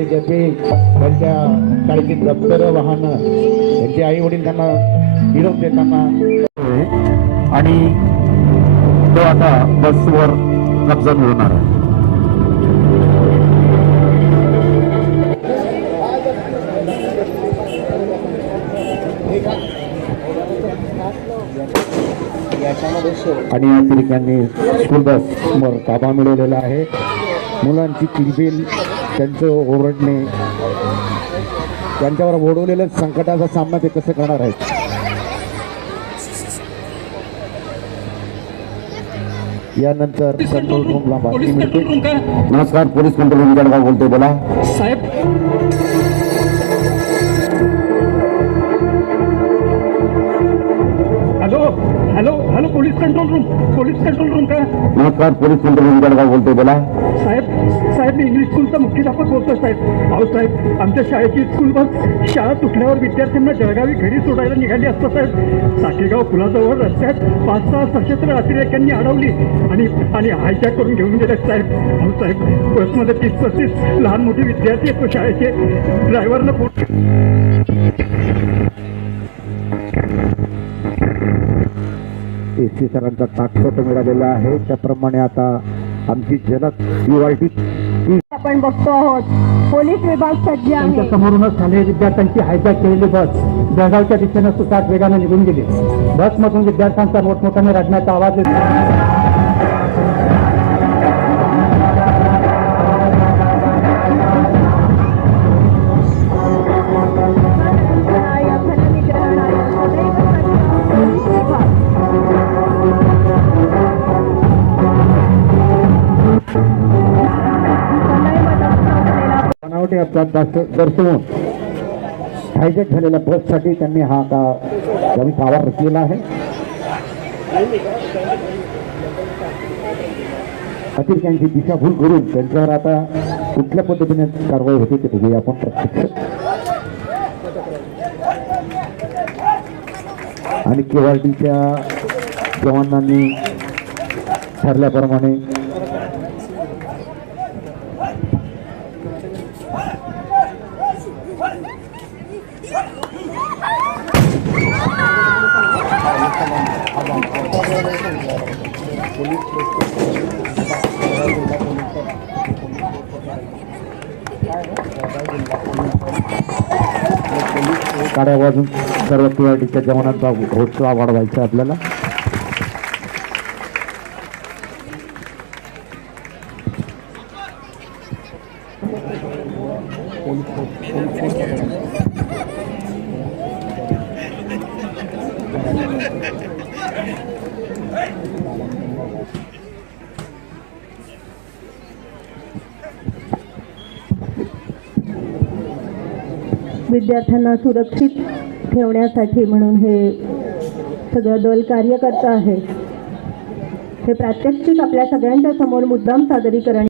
त्यांचे जपे त्यांच्या शाळेची दप्तर वाहनं त्यांचे आई वडील त्यांना निरोप देताना. आणि तो आता बसवर कब्जा मिळवणार आहे. आणि या ठिकाणी स्कूल बसवर ताबा मिळवलेला आहे. मुलांची किलबिल त्यांचं ओरडणे त्यांच्यावर ओढवलेल्या संकटाचा सामना ते कसं करणार आहेत? यानंतर कंट्रोल रूमला बातमी पोलीस मिळते. नमस्कार पोलीस कंट्रोल रूम जळगाव बोलतोय बोला. साहेब hello hello police control room police control room का नमस्कार पोलीस कंट्रोल रूम जळगाव बोलतोय बोला. साहेब साहेब मी इंग्लिश स्कूलचा मुख्याध्यापक बोलतोय साहेब. अहो साहेब आमच्या शाळेची स्कूल बस शाळा सुटल्यावर विद्यार्थ्यांना जळगावी घरी सोडायला निघाली असतं साहेब. साठेगाव पुलाजवळ रस्त्यात पाच सहा सशस्त्र अतिरेक्यांनी अडवली आणि आणि हायजॅक करून घेऊन गेले साहेब. अहो साहेब बसमध्ये तीस पस्तीस लहान मोठी विद्यार्थी आहेत तो शाळेचे ड्रायव्हरनं फोन सी सरांचा ताटपट मिळालेला आहे. त्याप्रमाणे आता आमची जनक युआरटी आपण बघतो आहोत पोलीस विभाग सज्ज आहे. समोरूनच झाले. विद्यार्थ्यांची हायजॅक केलेली बस जळगावच्या दिशेनं सुसाट वेगाने निघून गेली. बसमधून विद्यार्थ्यांचा मोठमोठ्याने रडण्याचा आवाज येतो. असलेला बनावटी अपघात दर्शवून हायजेक झालेल्या बससाठी त्यांनी हा आता त्यांनी कावा रचलेला आहे. अतिरेक्यांची दिशाभूल करून त्यांच्यावर आता कुठल्या पद्धतीने कारवाई होते ते बघूया आपण प्रत्यक्ष. आणि केवाडीच्या जवानांनी ठरल्याप्रमाणे काड्या वाजून सर्व केवाळटीच्या जवानांचा उत्साह वाढवायचा आपल्याला. विद्यार्थ्यांना सुरक्षित ठेवण्यासाठी म्हणून हे सगळं दल कार्य करत आहे. हे प्रात्यक्षिक आपल्या सगळ्यांच्या समोर मुद्दाम सादरीकरण